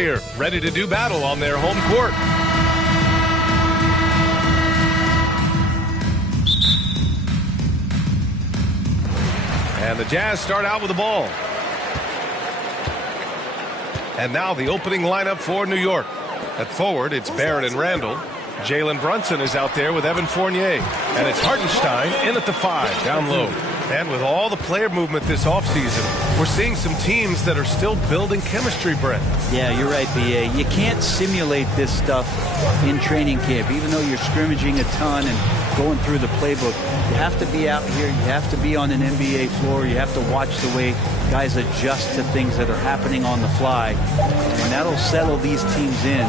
earlier, ready to do battle on their home court. And the Jazz start out with the ball. And now the opening lineup for New York. At forward, it's Barrett and Randall. Jalen Brunson is out there with Evan Fournier. And it's Hartenstein in at the 5, down low. And with all the player movement this offseason, we're seeing some teams that are still building chemistry, Brent. Yeah, you're right, B.A. You can't simulate this stuff in training camp. Even though you're scrimmaging a ton and going through the playbook, you have to be out here. You have to be on an NBA floor. You have to watch the way guys adjust to things that are happening on the fly. And that'll settle these teams in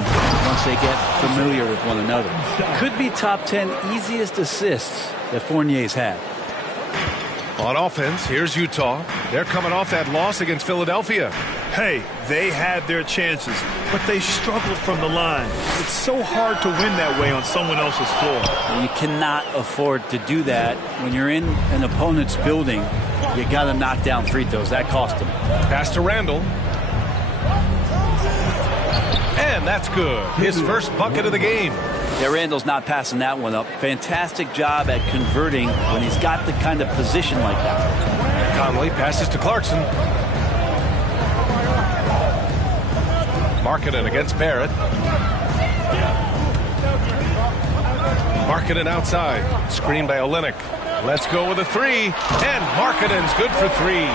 once they get familiar with one another. Could be top 10 easiest assists that Fournier's had. On offense, here's Utah. They're coming off that loss against Philadelphia. Hey, they had their chances, but they struggled from the line. It's so hard to win that way on someone else's floor. You cannot afford to do that when you're in an opponent's building. You got to knock down free throws. That cost them. Pass to Randall. And that's good. His first bucket of the game. Yeah, Randall's not passing that one up. Fantastic job at converting when he's got the kind of position like that. Conley passes to Clarkson. Markkanen against Barrett. Markkanen outside. Screen by Olynyk. Let's go with a 3. And Markkanen's good for 3.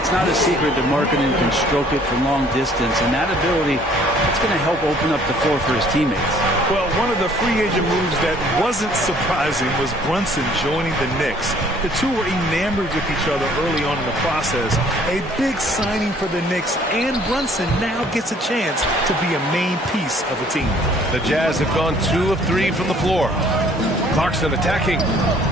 It's not a secret that Markkanen can stroke it from long distance, and that ability, it's going to help open up the floor for his teammates. Well, one of the free agent moves that wasn't surprising was Brunson joining the Knicks. The two were enamored with each other early on in the process. A big signing for the Knicks, and Brunson now gets a chance to be a main piece of the team. The Jazz have gone 2 of 3 from the floor. Clarkson attacking.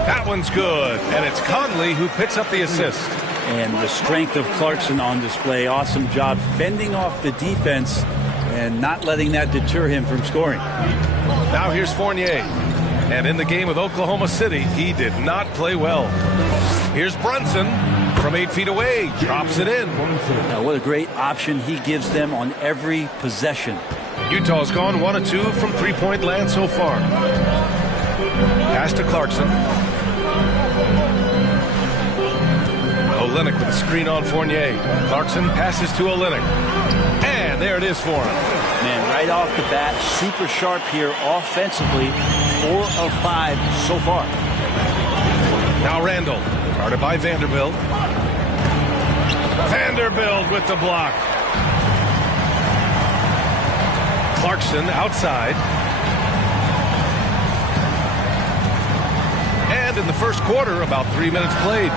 That one's good. And it's Conley who picks up the assist. And the strength of Clarkson on display. Awesome job fending off the defense and not letting that deter him from scoring. Now here's Fournier. And in the game with Oklahoma City, he did not play well. Here's Brunson from 8 feet away. Drops it in. Now, what a great option he gives them on every possession. Utah's gone 1 of 2 from three-point land so far. Pass to Clarkson. Olynyk with a screen on Fournier. Clarkson passes to Olynyk. And there it is for him. Man, right off the bat, super sharp here offensively. 4 of 5 so far. Now Randall, guarded by Vanderbilt. Vanderbilt with the block. Clarkson outside. And in the first quarter, about 3 minutes played.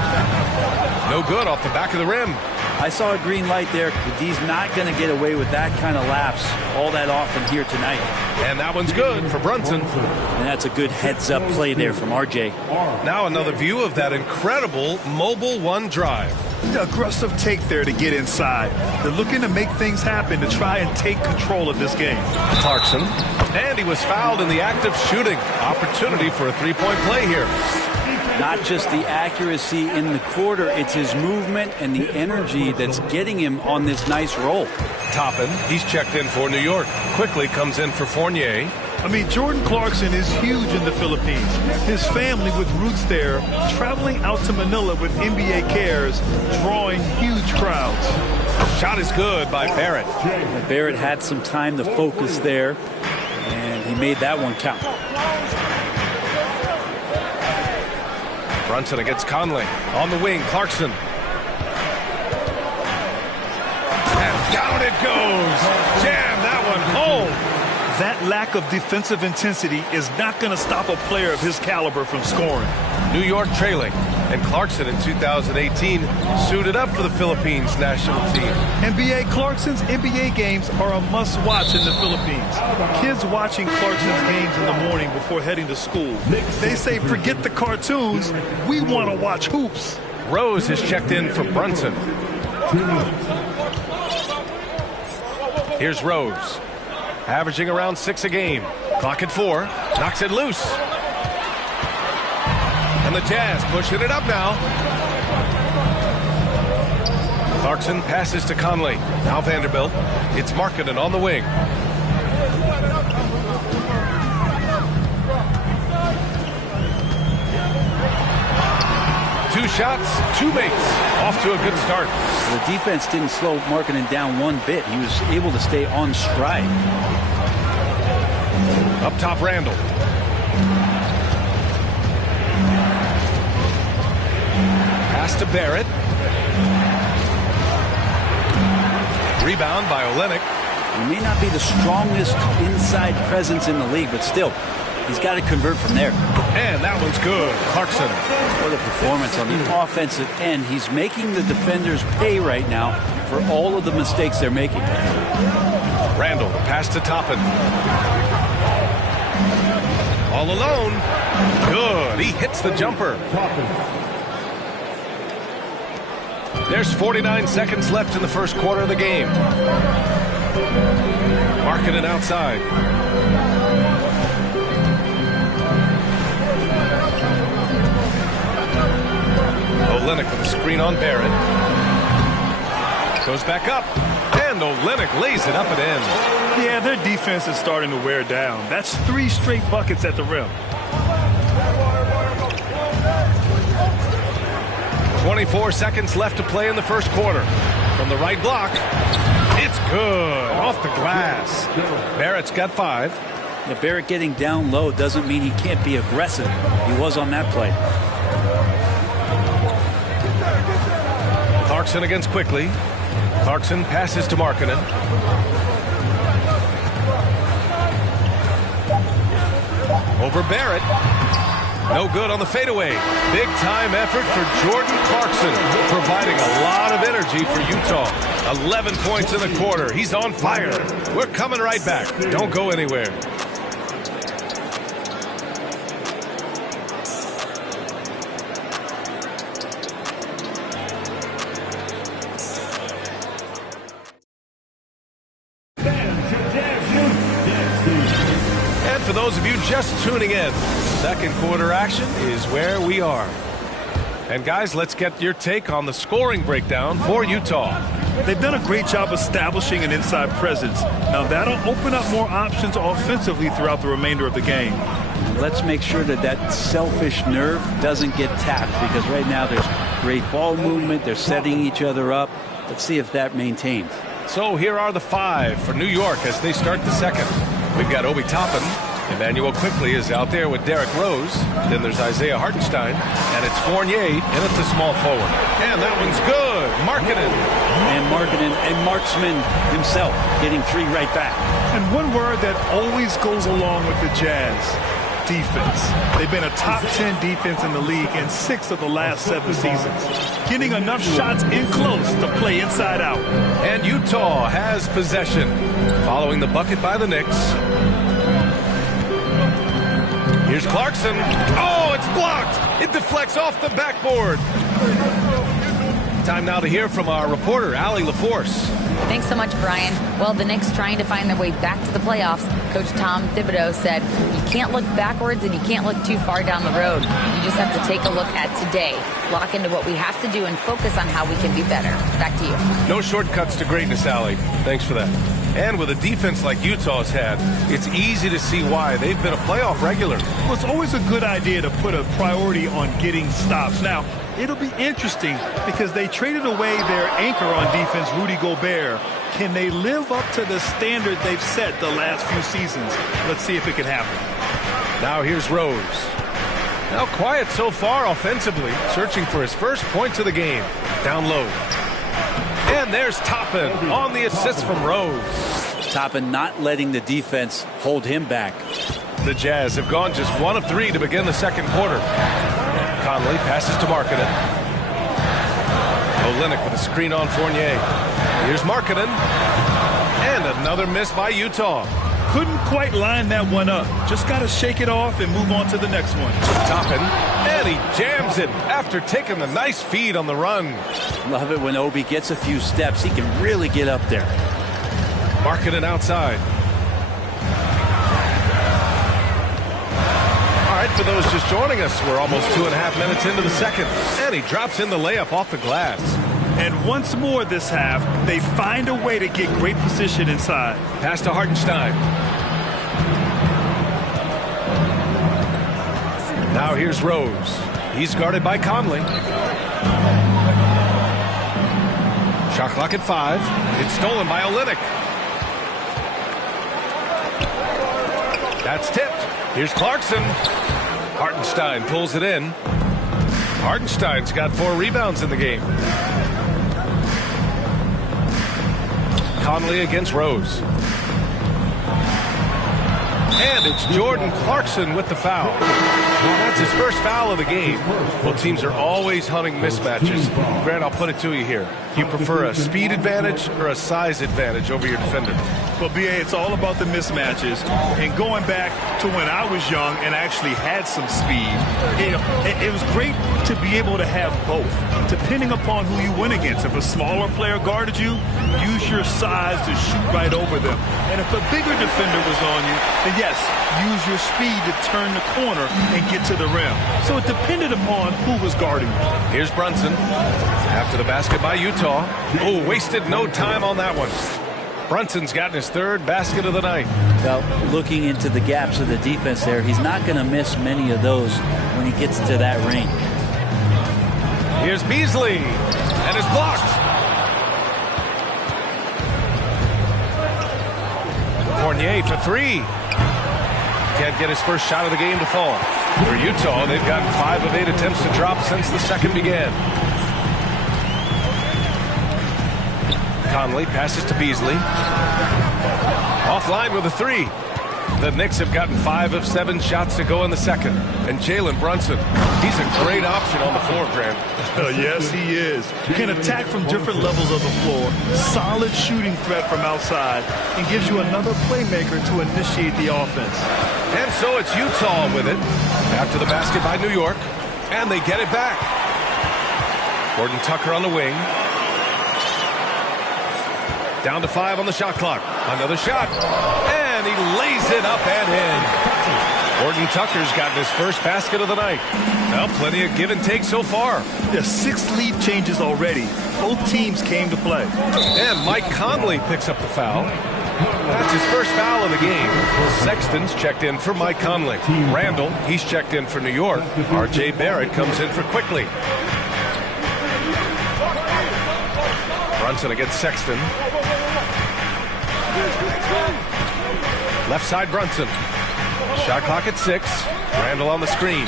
No good off the back of the rim. I saw a green light there. The D's not going to get away with that kind of lapse all that often here tonight. And that one's good for Brunson. And that's a good heads-up play there from RJ. Now another view of that incredible mobile one drive. The aggressive take there to get inside. They're looking to make things happen to try and take control of this game. Clarkson. And he was fouled in the act of shooting. Opportunity for a three-point play here. Not just the accuracy in the quarter, it's his movement and the energy that's getting him on this nice roll. Toppin, he's checked in for New York. Quickly comes in for Fournier. I mean, Jordan Clarkson is huge in the Philippines. His family with roots there, traveling out to Manila with NBA cares, drawing huge crowds. Shot is good by Barrett. Barrett had some time to focus there, and he made that one count. Brunson against Conley. On the wing, Clarkson. And down it goes. Jam that one home. That lack of defensive intensity is not going to stop a player of his caliber from scoring. New York trailing. And Clarkson in 2018 suited up for the Philippines national team. NBA Clarkson's NBA games are a must-watch in the Philippines. Kids watching Clarkson's games in the morning before heading to school. They say, forget the cartoons, we want to watch hoops. Rose has checked in for Brunson. Here's Rose. Averaging around 6 a game. Clock at 4. Knocks it loose. And the Jazz pushing it up now. Clarkson passes to Conley. Now Vanderbilt. It's Markkanen on the wing. Two shots, two makes. Off to a good start. The defense didn't slow Markkanen down one bit. He was able to stay on stride. Up top, Randall. Pass to Barrett. Rebound by Olynyk. He may not be the strongest inside presence in the league, but still, he's got to convert from there. And that one's good. Clarkson. What a performance on the offensive end. He's making the defenders pay right now for all of the mistakes they're making. Randall, pass to Toppin. All alone. Good. He hits the jumper. There's 49 seconds left in the first quarter of the game. Markkanen outside. Olynyk with a screen on Barrett. Goes back up. And Olynyk lays it up and in. Yeah, their defense is starting to wear down. That's 3 straight buckets at the rim. 24 seconds left to play in the first quarter. From the right block. It's good. Off the glass. Barrett's got 5. Yeah, Barrett getting down low doesn't mean he can't be aggressive. He was on that play. Clarkson against Quickly. Clarkson passes to Markkanen. Over Barrett. No good on the fadeaway. Big time effort for Jordan Clarkson, providing a lot of energy for Utah. 11 points in the quarter. He's on fire. We're coming right back. Don't go anywhere. For those of you just tuning in, second quarter action is where we are. And guys, let's get your take on the scoring breakdown for Utah. They've done a great job establishing an inside presence. Now that'll open up more options offensively throughout the remainder of the game. Let's make sure that that selfish nerve doesn't get tapped, because right now there's great ball movement. They're setting each other up. Let's see if that maintains. So here are the 5 for New York as they start the second. We've got Obi Toppin. Emmanuel Quickly is out there with Derrick Rose. Then there's Isaiah Hartenstein. And it's Fournier in at the small forward. And that one's good. Markkanen. And Marksman himself getting 3 right back. And one word that always goes along with the Jazz: defense. They've been a top 10 defense in the league in 6 of the last 7 seasons. Getting enough shots in close to play inside out. And Utah has possession. Following the bucket by the Knicks. Here's Clarkson. Oh, it's blocked. It deflects off the backboard. Time now to hear from our reporter, Allie LaForce. Thanks so much, Brian. Well, the Knicks trying to find their way back to the playoffs. Coach Tom Thibodeau said, you can't look backwards and you can't look too far down the road. You just have to take a look at today, lock into what we have to do, and focus on how we can be better. Back to you. No shortcuts to greatness, Allie. Thanks for that. And with a defense like Utah's had, it's easy to see why they've been a playoff regular. Well, it's always a good idea to put a priority on getting stops. Now, it'll be interesting because they traded away their anchor on defense, Rudy Gobert. Can they live up to the standard they've set the last few seasons? Let's see if it can happen. Now here's Rose. Now quiet so far offensively, searching for his first points of the game. Down low. And there's Toppin on the assist from Rose. Toppin not letting the defense hold him back. The Jazz have gone just 1 of 3 to begin the second quarter. Conley passes to Markkanen. Olynyk with a screen on Fournier. Here's Markkanen. And another miss by Utah. Couldn't quite line that one up. Just got to shake it off and move on to the next one. Toppin, and he jams it after taking the nice feed on the run. Love it when Obi gets a few steps. He can really get up there. Markkanen outside. All right, for those just joining us, we're almost 2.5 minutes into the second. And he drops in the layup off the glass. And once more this half, they find a way to get great position inside. Pass to Hartenstein. Now here's Rose. He's guarded by Conley. Shot clock at 5. It's stolen by Olynyk. That's tipped. Here's Clarkson. Hartenstein pulls it in. Hartenstein's got 4 rebounds in the game. Conley against Rose. And it's Jordan Clarkson with the foul. That's his first foul of the game. Well, teams are always hunting mismatches. Grant, I'll put it to you here. You prefer a speed advantage or a size advantage over your defender? Well, B.A., it's all about the mismatches. And going back to when I was young and actually had some speed, it was great to be able to have both, depending upon who you went against. If a smaller player guarded you, use your size to shoot right over them. And if a bigger defender was on you, then yes, use your speed to turn the corner and get to the rim. So it depended upon who was guarding you. Here's Brunson. After the basket by Utah. Oh, wasted no time on that one. Brunson's gotten his 3rd basket of the night. Well, looking into the gaps of the defense there, he's not going to miss many of those when he gets to that range. Here's Beasley, and it's blocked. Fournier for 3. Can't get his first shot of the game to fall. For Utah, they've gotten 5 of 8 attempts to drop since the second began. Conley passes to Beasley. Offline with a 3. The Knicks have gotten 5 of 7 shots to go in the second. And Jalen Brunson, he's a great option on the floor, Grant. Yes, he is. Can attack from different levels of the floor. Solid shooting threat from outside. And gives you another playmaker to initiate the offense. And so it's Utah with it. After the basket by New York. And they get it back. Gordon Tucker on the wing. Down to 5 on the shot clock. Another shot. And he lays it up and in. Gordon Tucker's gotten his first basket of the night. Well, plenty of give and take so far. There's 6 lead changes already. Both teams came to play. And Mike Conley picks up the foul. That's his first foul of the game. Sexton's checked in for Mike Conley. Randall, he's checked in for New York. R.J. Barrett comes in for Quickly. Brunson against Sexton. Left side Brunson. Shot clock at 6. Randall on the screen.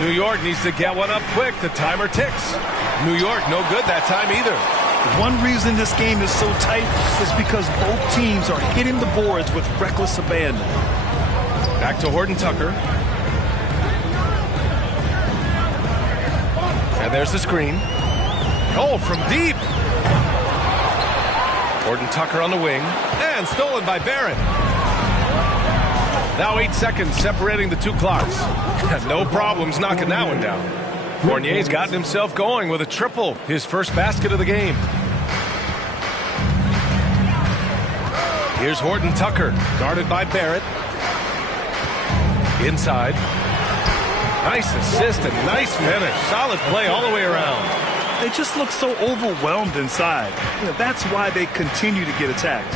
New York needs to get one up quick. The timer ticks. New York no good that time either. One reason this game is so tight is because both teams are hitting the boards with reckless abandon. Back to Horton Tucker. And there's the screen. Oh, from deep. Horton Tucker on the wing. And stolen by Barrett. Now 8 seconds separating the 2 clocks. No problems knocking that one down. Fournier's gotten himself going with a triple. His first basket of the game. Here's Horton Tucker, guarded by Barrett. Inside. Nice assist and nice finish. Solid play all the way around. They just look so overwhelmed inside. That's why they continue to get attacked.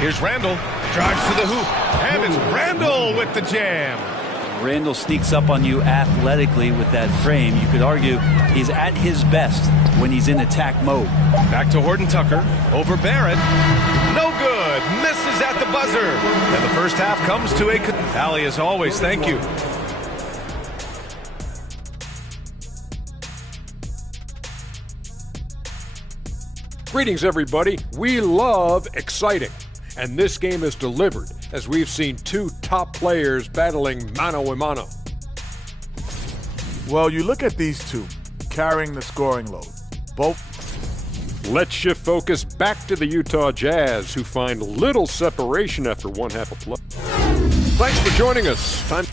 Here's Randall. Drives to the hoop. And it's Randall with the jam. Randall sneaks up on you athletically with that frame. You could argue he's at his best when he's in attack mode. Back to Horton Tucker. Over Barrett. No good. Misses at the buzzer. And the first half comes to a... Allie, as always, thank you. Greetings, everybody. We love exciting. And this game is delivered as we've seen 2 top players battling mano a mano. Well, you look at these 2 carrying the scoring load. Both. Let's shift focus back to the Utah Jazz, who find little separation after one half of play. Thanks for joining us. Time.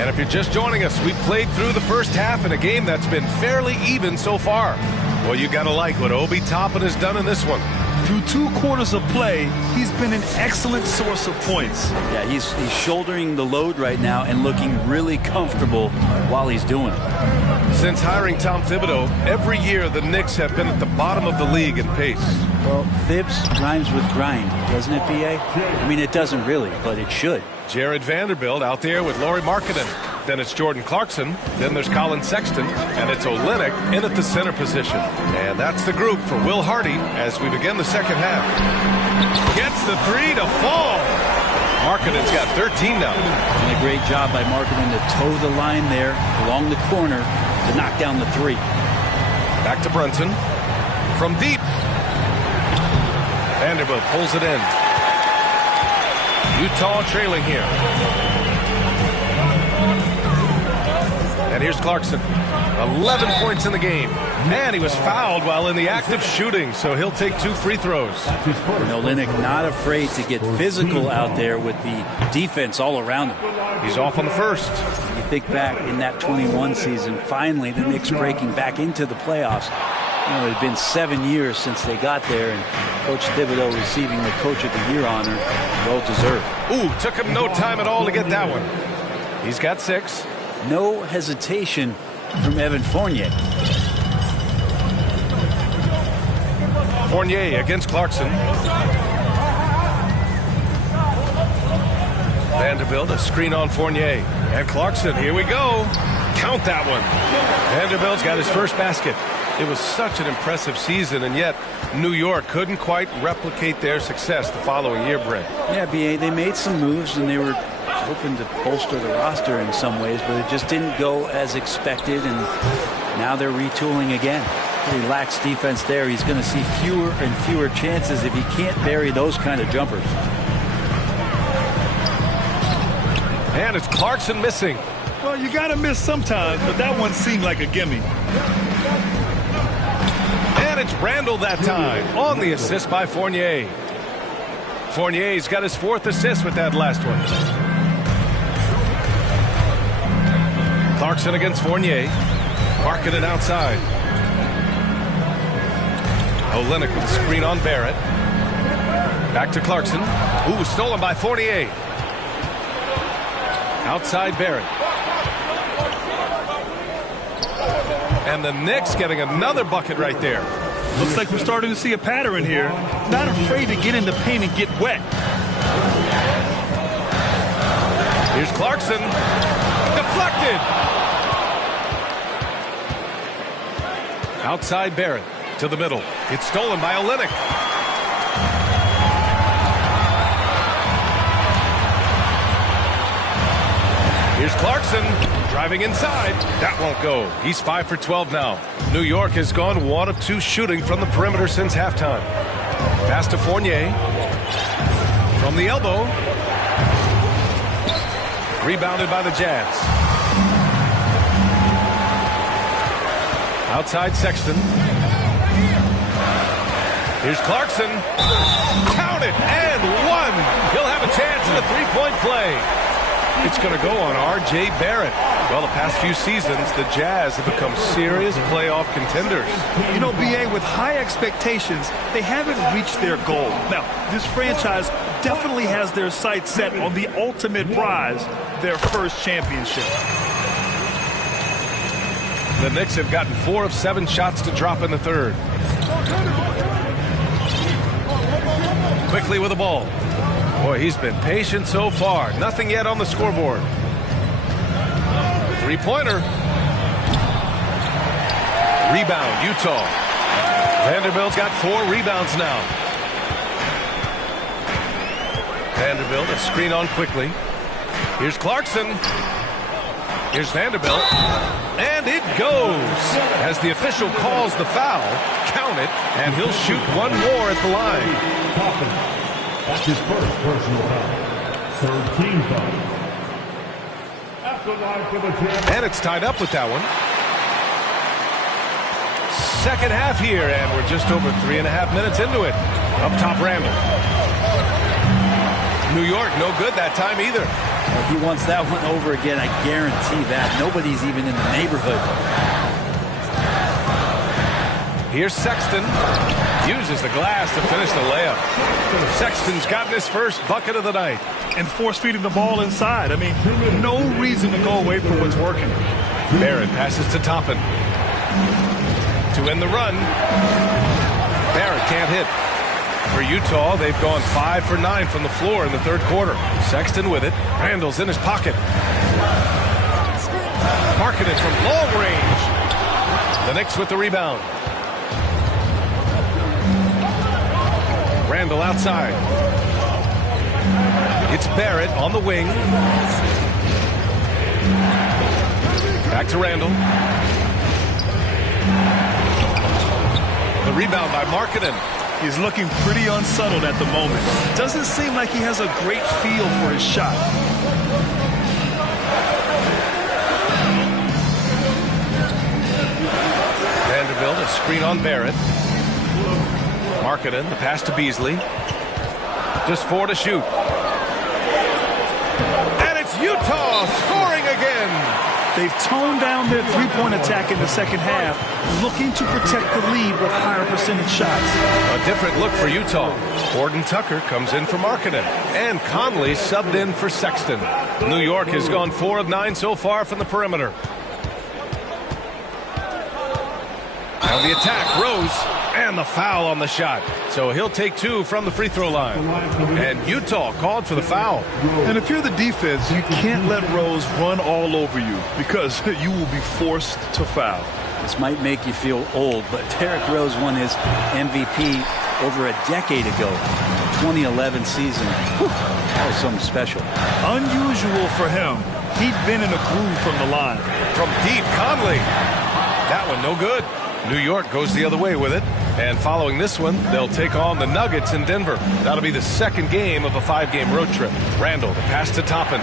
And if you're just joining us, we've played through the first half in a game that's been fairly even so far. Well, you got to like what Obi Toppin has done in this one. Through 2 quarters of play, he's been an excellent source of points. Yeah, he's shouldering the load right now and looking really comfortable while he's doing it. Since hiring Tom Thibodeau, every year the Knicks have been at the bottom of the league in pace. Well, Thibs rhymes with grind, doesn't it, B.A.? I mean, it doesn't really, but it should. Jared Vanderbilt out there with Lauri Markkanen. Then it's Jordan Clarkson. Then there's Colin Sexton. And it's Olynyk in at the center position. And that's the group for Will Hardy as we begin the second half. Gets the 3 to fall. Markkanen's got 13 now. And a great job by Markkanen to toe the line there along the corner to knock down the 3. Back to Brunson. From deep. Vanderbilt pulls it in. Utah trailing here. And here's Clarkson. 11 points in the game. And he was fouled while in the act of shooting, so he'll take 2 free throws. And Olynyk not afraid to get physical out there with the defense all around him. He's off on the first. You think back in that 21 season, finally the Knicks breaking back into the playoffs. You know, it had been 7 years since they got there, and Coach Thibodeau receiving the Coach of the Year honor, well deserved. Ooh, took him no time at all to get that one. He's got 6. No hesitation from Evan Fournier. Fournier against Clarkson. Vanderbilt, a screen on Fournier. And Clarkson, here we go. Count that one. Vanderbilt's got his first basket. It was such an impressive season, and yet New York couldn't quite replicate their success the following year, Brent. Yeah, B.A., they made some moves, and they were hoping to bolster the roster in some ways, but it just didn't go as expected, and now they're retooling again. Pretty lax defense there. He's going to see fewer and fewer chances if he can't bury those kind of jumpers. And it's Clarkson missing. Well, you got to miss sometimes, but that one seemed like a gimme. And it's Randall that time on the assist by Fournier. Fournier's got his 4th assist with that last one. Clarkson against Fournier. Markkanen outside. Olynyk with a screen on Barrett. Back to Clarkson. Ooh, stolen by Fournier. Outside Barrett. And the Knicks getting another bucket right there. Looks like we're starting to see a pattern here. Not afraid to get in the paint and get wet. Here's Clarkson. Deflected. Outside Barrett to the middle. It's stolen by Olynyk. Here's Clarkson driving inside. That won't go. He's 5 for 12 now. New York has gone 1 of 2 shooting from the perimeter since halftime. Pass to Fournier. From the elbow. Rebounded by the Jazz. Outside Sexton. Here's Clarkson. Count it, and 1. He'll have a chance in the 3-point play. It's going to go on R.J. Barrett. Well, the past few seasons, the Jazz have become serious playoff contenders. You know, B.A., with high expectations, they haven't reached their goal. Now, this franchise definitely has their sights set on the ultimate prize, their first championship. The Knicks have gotten 4 of 7 shots to drop in the third. Quickly with the ball. Boy, he's been patient so far. Nothing yet on the scoreboard. 3-pointer. Rebound, Utah. Vanderbilt's got 4 rebounds now. Vanderbilt, a screen on quickly. Here's Clarkson. Here's Vanderbilt. And it goes. As the official calls the foul, count it, and he'll shoot 1 more at the line. That's his first personal foul. 3rd team foul. At the line for the Jazz. And it's tied up with that one. Second half here, and we're just over 3.5 minutes into it. Up top, Randall. New York, no good that time either. Well, he wants that one over again, I guarantee that. Nobody's even in the neighborhood. Here's Sexton. Uses the glass to finish the layup. Sexton's gotten his first bucket of the night. And force-feeding the ball inside. I mean, no reason to go away from what's working. Barrett passes to Toppin. To end the run. Barrett can't hit. For Utah, they've gone 5 for 9 from the floor in the third quarter. Sexton with it. Randall's in his pocket. Marketed from long range. The Knicks with the rebound. Randall outside. It's Barrett on the wing. Back to Randall. The rebound by Markkanen. He's looking pretty unsettled at the moment. Doesn't seem like he has a great feel for his shot. Vanderbilt, a screen on Barrett. Markkanen, the pass to Beasley. Just 4 to shoot. And it's Utah scoring again. They've toned down their three-point attack in the second half, looking to protect the lead with higher percentage shots. A different look for Utah. Gordon Tucker comes in for Markkanen. And Conley subbed in for Sexton. New York has gone 4 of 9 so far from the perimeter. Now the attack, Rose, and the foul on the shot. So he'll take 2 from the free throw line. And Utah called for the foul. And if you're the defense, you can't let Rose run all over you because you will be forced to foul. This might make you feel old, but Derrick Rose won his MVP over a decade ago, 2011 season. Whew, that was something special. Unusual for him. He'd been in a groove from the line. From deep, Conley. That one no good. New York goes the other way with it. And following this one, they'll take on the Nuggets in Denver. That'll be the second game of a 5-game road trip. Randall, the pass to Toppin.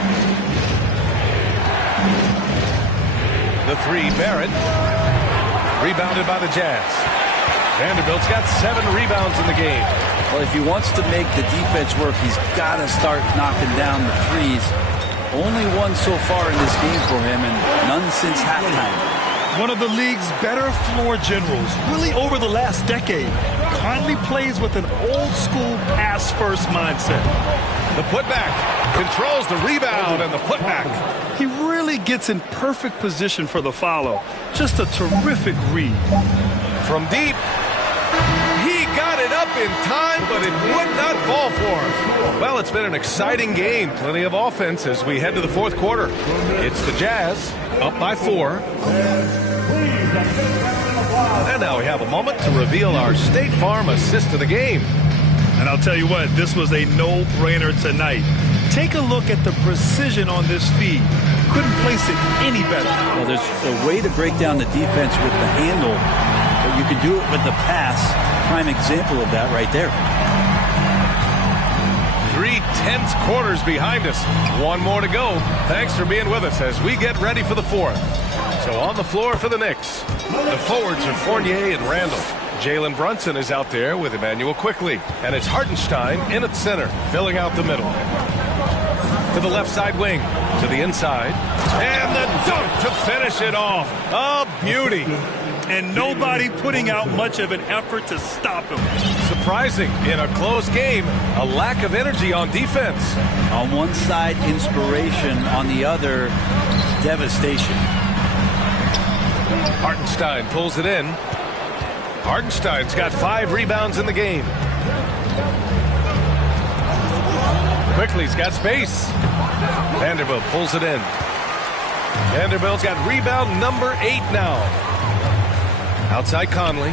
The 3, Barrett. Rebounded by the Jazz. Vanderbilt's got 7 rebounds in the game. Well, if he wants to make the defense work, he's got to start knocking down the threes. Only one so far in this game for him, and none since halftime. One of the league's better floor generals, really over the last decade. Conley plays with an old-school pass-first mindset. The putback controls the rebound and the putback. He really gets in perfect position for the follow. Just a terrific read. From deep, he got it up in time, but it would not fall for him. Well, it's been an exciting game. Plenty of offense as we head to the fourth quarter. It's the Jazz up by 4. And now we have a moment to reveal our State Farm assist of the game. And I'll tell you what, this was a no-brainer tonight. Take a look at the precision on this feed. Couldn't place it any better. Well, there's a way to break down the defense with the handle, but you can do it with the pass. Prime example of that right there. 3 tense quarters behind us. 1 more to go. Thanks for being with us as we get ready for the 4th. So on the floor for the Knicks, the forwards are Fournier and Randall. Jalen Brunson is out there with Emmanuel Quickley. And it's Hartenstein in at center, filling out the middle. To the left side wing, to the inside. And the dunk to finish it off. A beauty. And nobody putting out much of an effort to stop him. Surprising in a close game, a lack of energy on defense. On one side, inspiration. On the other, devastation. Hartenstein pulls it in. Hartenstein's got 5 rebounds in the game. Quickley's got space. Vanderbilt pulls it in. Vanderbilt's got rebound number 8 now. Outside Conley.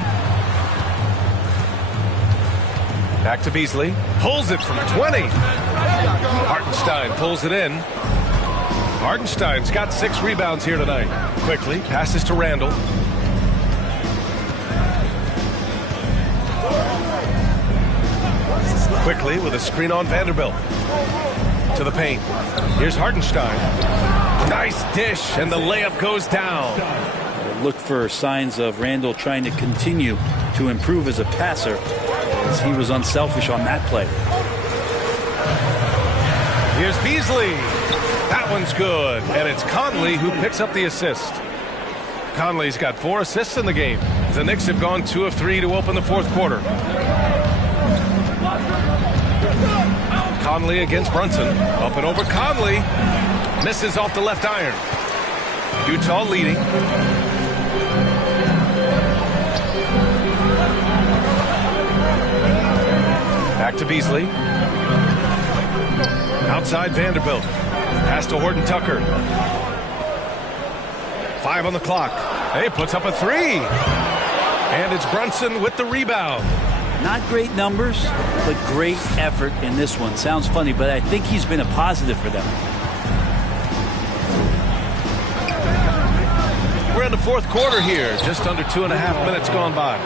Back to Beasley. Pulls it from 20. Hartenstein pulls it in. Hartenstein's got 6 rebounds here tonight. Quickly passes to Randall. Quickly with a screen on Vanderbilt. To the paint. Here's Hartenstein. Nice dish, and the layup goes down. Look for signs of Randall trying to continue to improve as a passer, as he was unselfish on that play. Here's Beasley. That one's good, and it's Conley who picks up the assist. Conley's got 4 assists in the game. The Knicks have gone 2 of 3 to open the fourth quarter. Conley against Brunson. Up and over Conley. Misses off the left iron. Utah leading. Back to Beasley. Outside Vanderbilt. Pass to Horton Tucker. 5 on the clock. Hey, puts up a 3. And it's Brunson with the rebound. Not great numbers, but great effort in this one. Sounds funny, but I think he's been a positive for them. We're in the fourth quarter here. Just under 2.5 minutes gone by.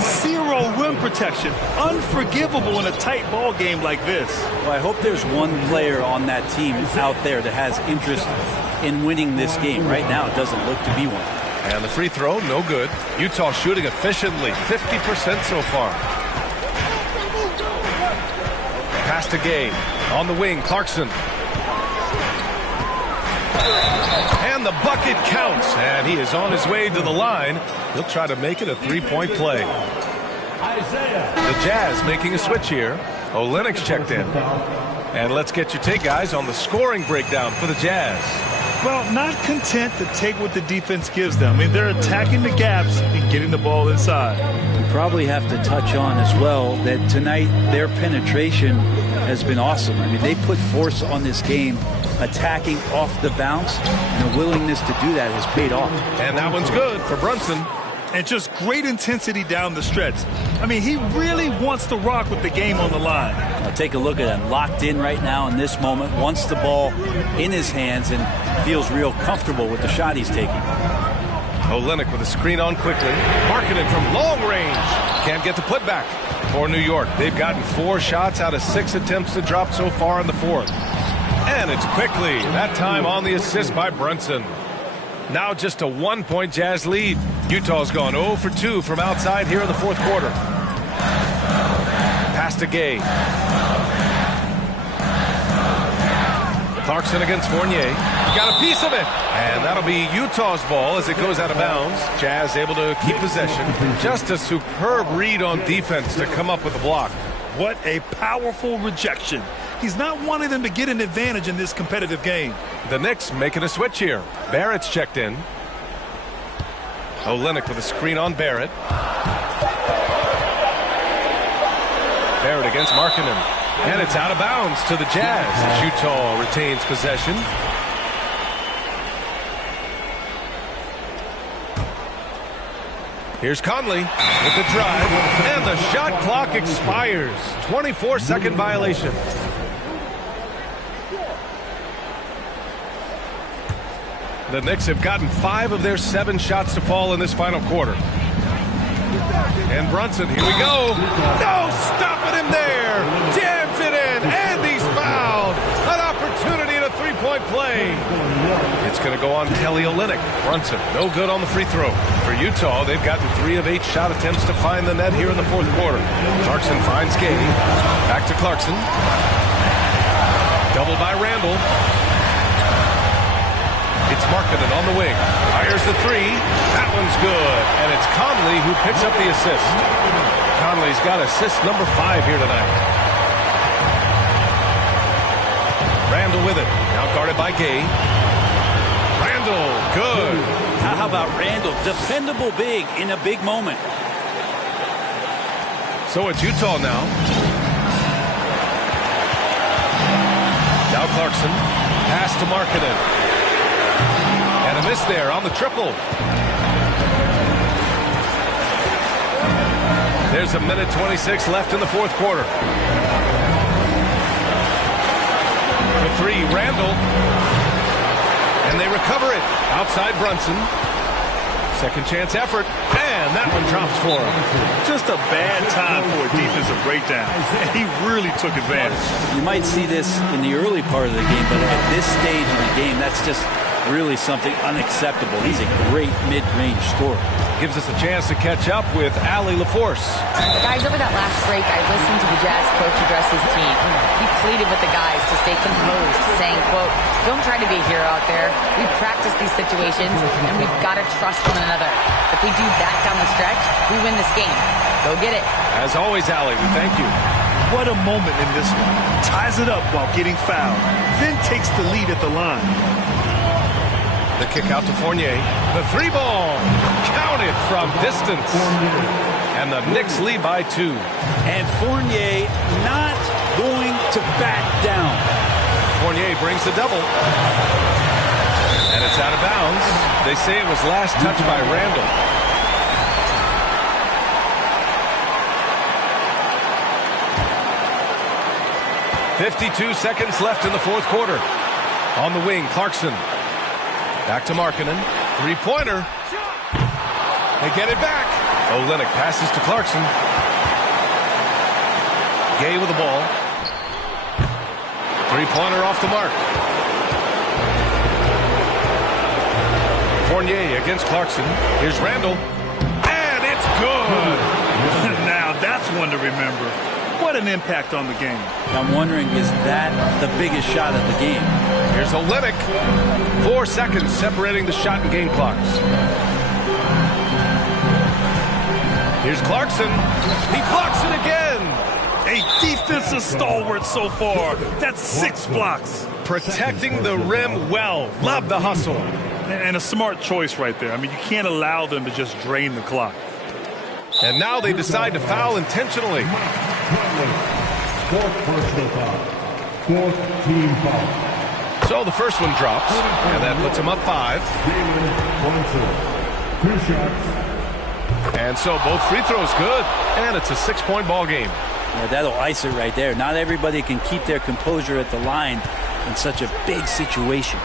0 rim protection. Unforgivable in a tight ball game like this. Well, I hope there's one player on that team out there that has interest in winning this game. Right now, it doesn't look to be one. And the free throw, no good. Utah shooting efficiently, 50% so far. Pass to Gay. On the wing, Clarkson. And the bucket counts. And he is on his way to the line. He'll try to make it a 3-point play. The Jazz making a switch here. Olynyk's checked in. And let's get your take, guys, on the scoring breakdown for the Jazz. Well, not content to take what the defense gives them. I mean, they're attacking the gaps and getting the ball inside. We probably have to touch on as well that tonight their penetration has been awesome. I mean, they put force on this game, attacking off the bounce, and the willingness to do that has paid off. And that one's good for Brunson. And just great intensity down the stretch. I mean, he really wants to rock with the game on the line. Now take a look at him. Locked in right now in this moment. Wants the ball in his hands and feels real comfortable with the shot he's taking. Olynyk with a screen on quickly. Markkanen from long range. Can't get the putback for New York. They've gotten 4 shots out of 6 attempts to drop so far in the fourth. And it's quickly. That time on the assist by Brunson. Now just a 1-point Jazz lead. Utah's gone 0 for 2 from outside here in the fourth quarter. Pass to Gay. Clarkson against Fournier. Got a piece of it. And that'll be Utah's ball as it goes out of bounds. Jazz able to keep possession. Just a superb read on defense to come up with a block. What a powerful rejection. He's not wanting them to get an advantage in this competitive game. The Knicks making a switch here. Barrett's checked in. Olynyk with a screen on Barrett. Barrett against Markkanen. And it's out of bounds to the Jazz as Utah retains possession. Here's Conley with the drive. And the shot clock expires. 24-second violation. The Knicks have gotten 5 of their 7 shots to fall in this final quarter. And Brunson, here we go. No, stopping him there. Jams it in, and he's fouled. An opportunity at a 3-point play. It's going to go on Kelly Olynyk. Brunson, no good on the free throw. For Utah, they've gotten 3 of 8 shot attempts to find the net here in the fourth quarter. Clarkson finds Gay. Back to Clarkson. Double by Randall. It's Markkanen on the wing. Fires the 3. That one's good. And it's Conley who picks up the assist. Conley's got assist number 5 here tonight. Randall with it. Now guarded by Gay. Randall, good. How about Randall? Dependable big in a big moment. So it's Utah now. Now Clarkson. Pass to Markkanen. And a miss there on the triple. There's a minute 26 left in the fourth quarter. The 3, Randall. And they recover it. Outside Brunson. Second chance effort. And that one drops for him. Just a bad time for a defensive breakdown. He really took advantage. You might see this in the early part of the game, but at this stage of the game, that's just really something unacceptable. He's a great mid-range scorer. Gives us a chance to catch up with Allie LaForce. Guys, over that last break, I listened to the Jazz coach address his team. He pleaded with the guys to stay composed, saying, quote, "Don't try to be a hero out there. We practice these situations, and we've got to trust one another. If we do that down the stretch, we win this game. Go get it." As always, Allie, we thank you. What a moment in this one. Ties it up while getting fouled. Then takes the lead at the line. The kick out to Fournier. The three ball. Counted from distance. And the Knicks lead by 2. And Fournier not going to back down. Fournier brings the double. And it's out of bounds. They say it was last touched by Randall. .52 seconds left in the fourth quarter. On the wing, Clarkson. Back to Markkanen. Three-pointer. They get it back. Olynyk passes to Clarkson. Gay with the ball. Three-pointer off the mark. Fournier against Clarkson. Here's Randall. And it's good. Now that's one to remember. What an impact on the game. I'm wondering, is that the biggest shot of the game? Here's Olynyk. 4 seconds separating the shot and game clocks. Here's Clarkson. He blocks it again. A defensive stalwart so far. That's 6 blocks. Protecting the rim well. Love the hustle. And a smart choice right there. I mean, you can't allow them to just drain the clock. And now they decide to foul intentionally. Fourth personal foul. Fourth team foul. So the first one drops, and that puts him up 5. Two shots. And so both free throws good, and it's a 6-point ball game. Yeah, that'll ice it right there. Not everybody can keep their composure at the line in such a big situation.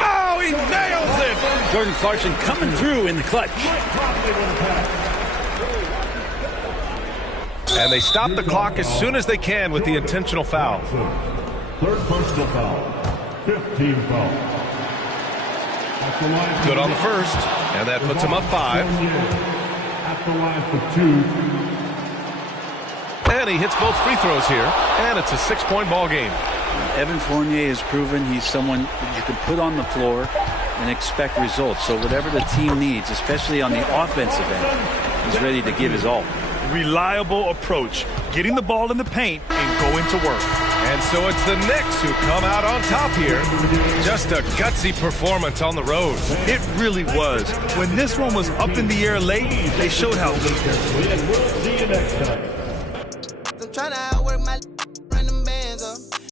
Oh, he nails it! Jordan Clarkson coming through in the clutch. And they stop the clock as soon as they can with the intentional foul. Third personal foul. 15 foul. Good on the first, and that puts him up 5. At the line for 2. And he hits both free throws here, and it's a 6-point ball game. Evan Fournier has proven he's someone that you can put on the floor and expect results. So whatever the team needs, especially on the offensive end, he's ready to give his all. Reliable approach, getting the ball in the paint and going to work. And so it's the Knicks who come out on top here. Just a gutsy performance on the road. It really was. When this one was up in the air late, they showed how good. We'll see you next time. I'm trying to outwork my